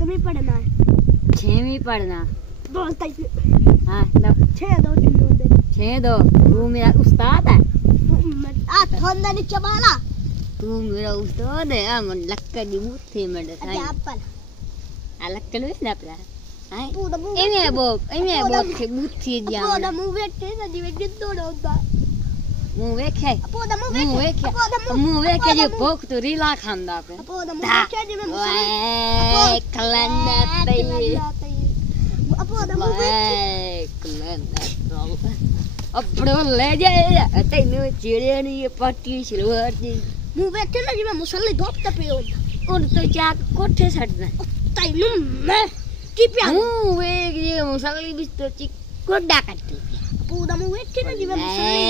कितनी पढ़ना है? 6वीं पढ़ना। बोलता ही हाँ लो 6-2 चुनूंदे 6-2। तू मेरा उस्ताद है। आ थोंदा नी चबाला। तू मेरा उस्ताद है। आ मन लक्का दी मुट्ठी में दे। अध्यापन आ लक्का लो ना पड़ा। हां पूरा मुंह एमे बोक के मुट्ठी दिया। पूरा मुंह वेटे ना जीवे गिद्दो होता। मुंह वेखे पूरा मुंह वेखे मुंह वेखे जो भूख तो रीला खांदा पे। पूरा मुंह वेटे जी में कलन्ना तई पूरा मुंह वेटे कलन्ना अपड़ो ले जाए तैनू चिड़े नी पट्टी सिलवर दी मुंह वेटे ना जी में मुसल्ली धोपते पे और तो जा कोठे छड़ना तैनू मैं की पे मुंह वेख ये मुसल्ली बिच तो ची कोडा कट्टी पूरा मुंह वेटे ना जी में मुसल्ली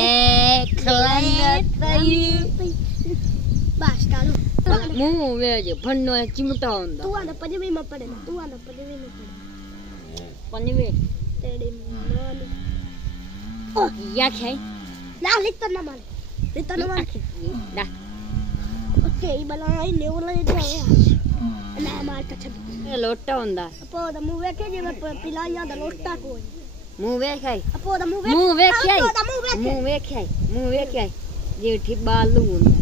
कलन्ना तई बस डालो मुंह वे जो भन्नो चिमटा हुंदा। तू आना पंजवीं में पढ़ना। तू आना पंजवीं में पढ़। पंजवीं तेरी मान ओ या खाई ना लिखता ना मार दा ओके ई बनाई ने वाला ये जाए ना मार का छब ए लोटा हुंदा। पोदा मुंह वेखे जे मैं पिलाया दा लोटा कोई मुंह वेखाई पोदा मुंह वेखाई वेखे मुंह वेखाई जे ठिबालू हुंदा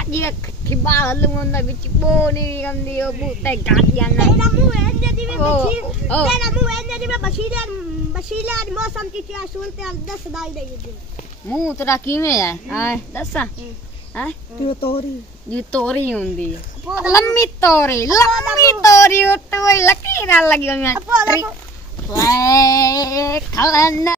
आज ये ठिबालू हुंदा बिच बोनी गंदी ओ बूते गाटियां ना तेरा मुंह एंदे दी में बशीर तेरा मुंह एंदे दी में बशीर मौसम की क्या सूरत है 10 दाई दे मुंह तेरा किवें है हां दसा हां तू तोरी हुंदी लम्मी तोरी ओ तो लकीरा लगी मैं खलन्ना